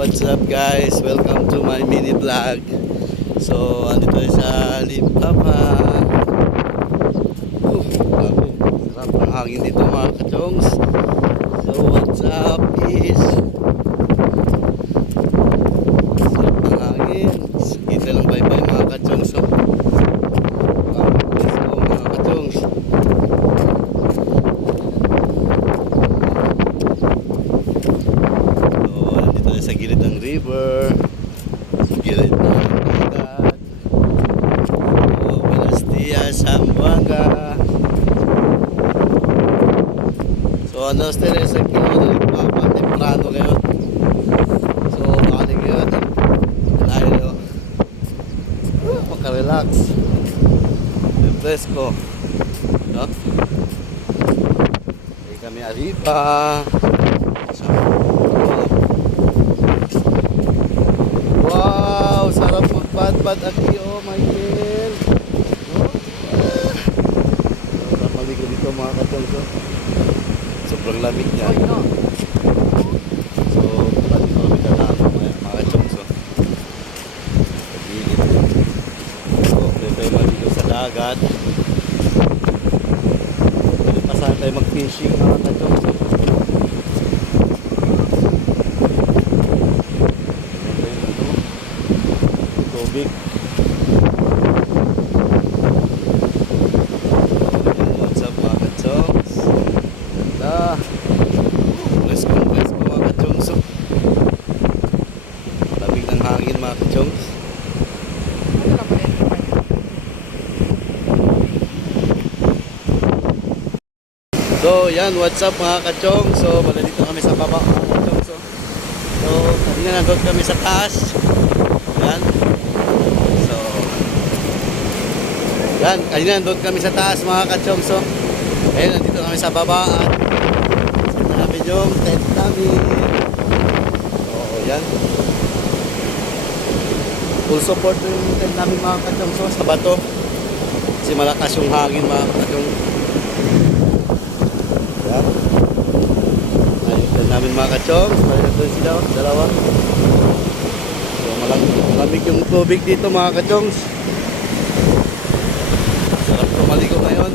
what's up guys? Welcome to my mini vlog. So, andito tayo sa Limpapa. Grabe, sarap ng hangin dito mga kachongs. So, what's up is sarap ng hangin. Kita lang bye-bye mga kachongs. So, let's go mga kachongs. Sa gilid ng river, sa gilid ng dagat. Buenos dias, Zamboanga. So ano ustedes aquí temprano ngayon. So bali ngayon tayo makarelax, fresco, no? Hindi kami arriba. Wow, sarap magpad-pad aki, oh my God. Sarap maligo dito mga kachongs. Sobrang lamig niya. So, dito kami dadaan mga kachongs. Pagilid. So, pwede tayo maligo sa dagat. Pwede pa saan tayo mag-fishing mga kachongs. Tubig. What's up mga kachongs? Let's go mga kachongs. Lamig ng hangin mga kachongs. So yan, what's up mga kachongs? So dito kami sa baba mga kachongs. So kanina nandun kami sa taas. Yan. Yan, kanina nandun kami sa taas mga kachongs. So, ayun, nandito kami sa baba at sa namin yung tent namin. Oo, yan. Full support yung tent namin mga kachongs. So, sa bato. Kasi malakas yung hangin mga kachongs. Yan. Ayun, tent namin mga kachongs. Doon sila, dalawa. So, malamig yung tubig dito mga kachongs. Maligo ngayon.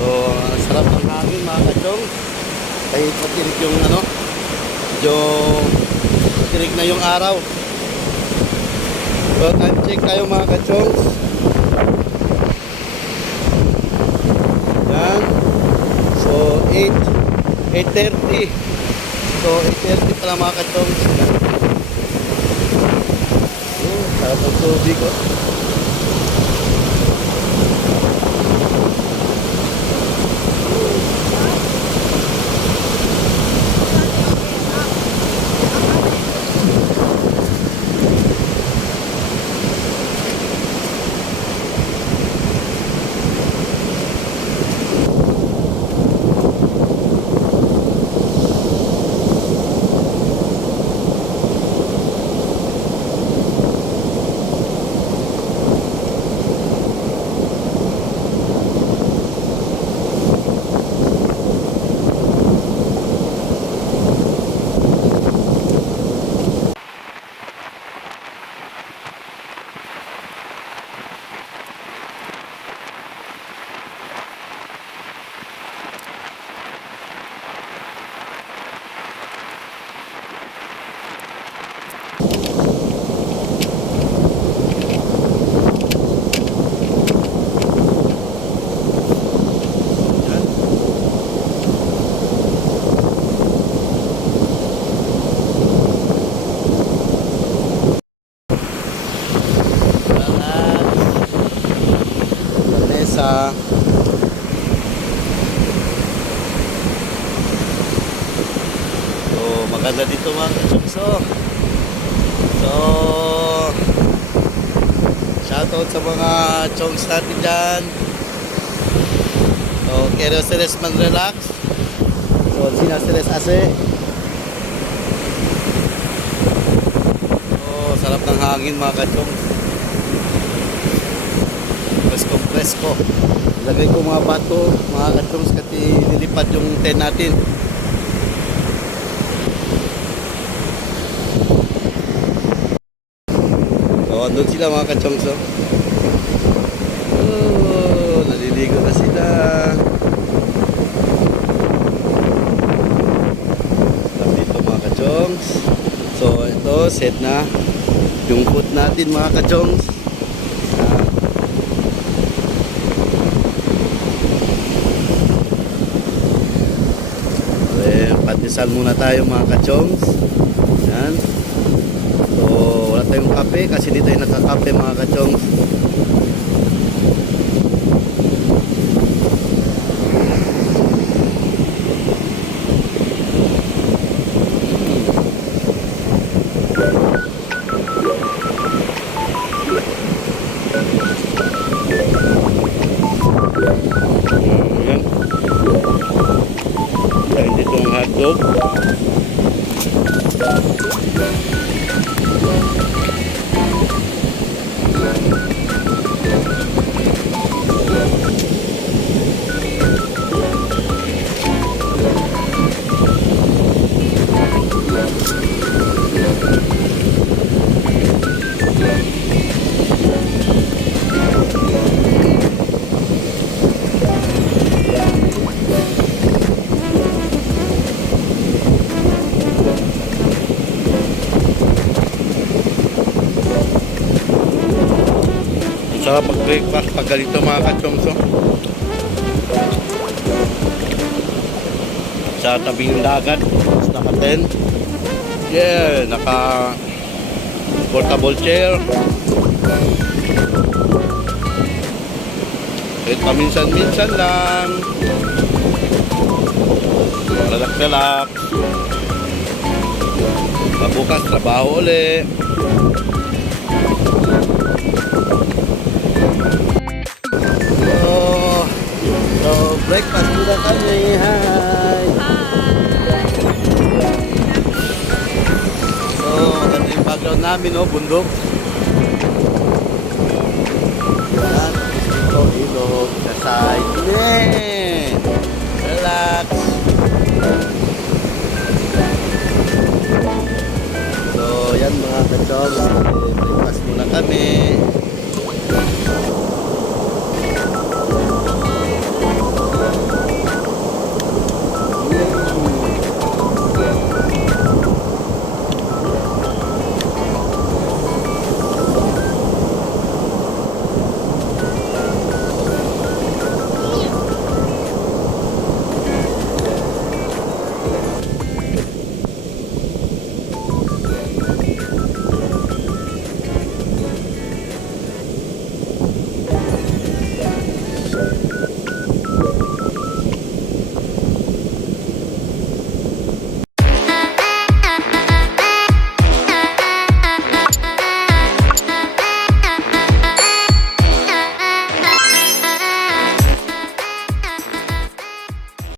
So, sarap ng hangin mga kachong. Kahit matirik yung matirik na yung araw. So, time check tayo mga kachong. Yan. So, 8:30. So, 8:30 pala mga kachongs. Sarap ng tubig ko. So maganda dito mga kachongs. So shoutout sa mga chongs natin dyan. So quiero ustedes man relax. So sin ustedes hace. So sarap ng hangin mga kachongs. presko. Ilagay ko mga bato, mga katsungs, kasi nilipad yung tent natin. So, andun sila mga katsungs. Oh, naliligo na sila. Dito mga katsungs. So, ito, set na yung food natin mga katsungs. Pandesal muna tayo mga katsungs. Yan. So, wala tayong kape kasi dito ay nakakape mga katsungs. Yan. Kain dito ang hotdog. Sarap mag-breakfast pag ganito mga katsongso. Sa tabing dagat, naka-tent. Yeah, naka-portable chair. Kahit paminsan-minsan lang. Relax-relax. Bukas trabaho ulit. So, breakfast muna kami. Hi! So, maganda yung background namin, no? Bundok. Yan. Ito, ilog. Kasay. Yeah! Relax. So, yan mga kachog. Breakfast muna